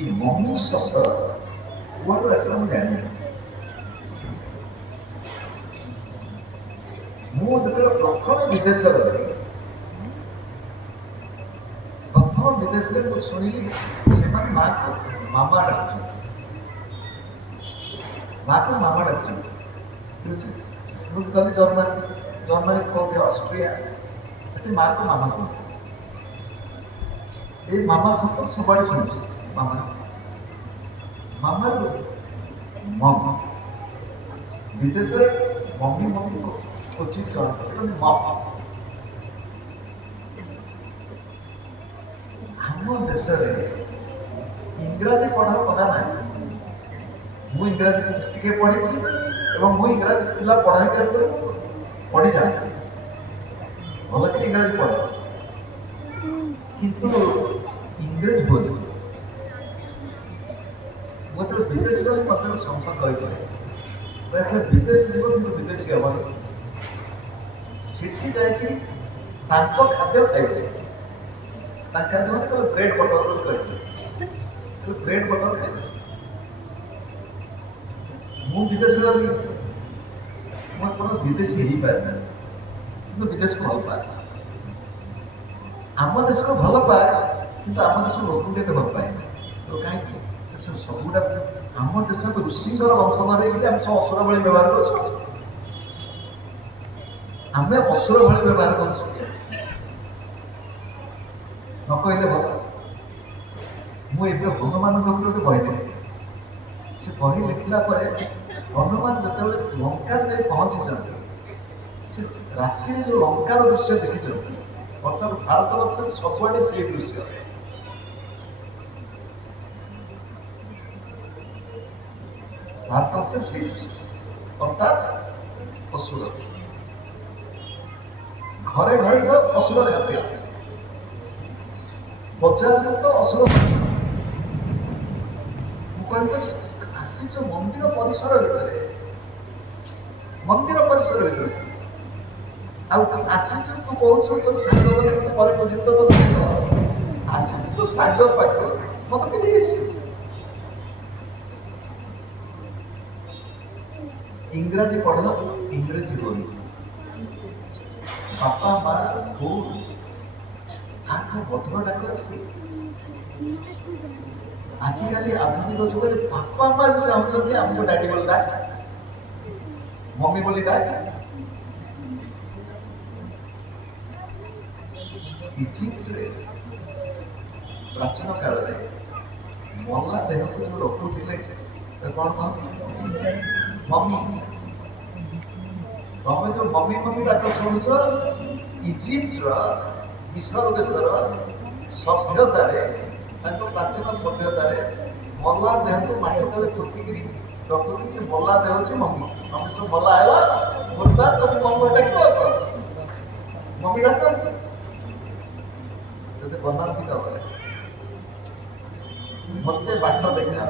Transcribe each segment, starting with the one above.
कि मम्मी शब्द कुआडू आसला मु जानी मु जतले प्रथम विदेश गली प्रथम विदेश रे मु सुनिली से माँ को मामा डाकुछ माँ को मामा डाकुछ मु गली जर्मनी कोठे ऑस्ट्रिया से माँ को मामा को ये मामा शब्द सबुआड़े शुणुଛି मामा मामा मम विदेश में मम्मी मम्मी को क्वचित चलते से मम आम देश इंग्राजी पढ़ा पढ़ा ना मु इंग्राजी टिके पढ़ी मु इंग्राजी पिला पढ़ाई पढ़ी जाए भल कि इंग्राजी पढ़ किंतु इंग्रेज बोली मतलब विदेश गले मत संपर्क होते विदेश जीव कि विदेशी हम सेठी जाकि खाद्य खाइबे खाद्य मैंने कहले ब्रेड बटर करेंगे ब्रेड बटर खाइबे मु विदेश गली मुझे विदेशी हो पाए कि विदेश को भल पाए आम देश को भल पाए कि आम देश लोक भल पाए तो कहीं सबुटा आम देश ऋषिंर वंशधर आम सब असुर भाई व्यवहार कर असुर भाई व्यवहार कर कहले भल मुझे हनुमान गोटे बही लिखी से बही लिखला हनुमान जो लंका जाए पहुंची से राति जो लंकार दृश्य देखी बर्तमान भारत वर्ष सबुआड़े से दृश्य भारत वर्ष से दृश्य अर्थात असुर घरे घरे तो असुर खाद्य बजार तो असुर आसीच मंदिर परिसर भितर आसीच तू कौच तोर सांग पर बुझे तो सांग आसीच तो सांग पाख मत विदेश इंग्राजी पढ़ल इंग्रेजी बोल बापा माँ बोल आठ मधुर डाक अच्छे आजिकल आधुनिक जुग में बापा माँ भी चाहते आमको डैडी बोल डाक मम्मी बोली डाक इजिप्ट प्राचीन काल में मल्ला देह को जो रखुले कौन मम्मी तुम जो मम्मी मम्मी डाक शुणुच इजिप्ट मिस्र देशर सभ्यतार प्राचीन सभ्यतार मल्ला देह को पानी तले पोतिक रखुक से मल्ला देह हूँ मम्मी मम्मी सब मल्ला है मुर्दार तुम मम्मी डाक मम्मी डाक बनार भी कहे मत बाट देखा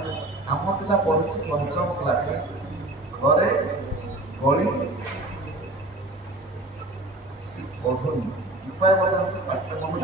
आम पिला पढ़ुच पंचम क्लास घरे गली पढ़ुनी उपाय बता पाठ मन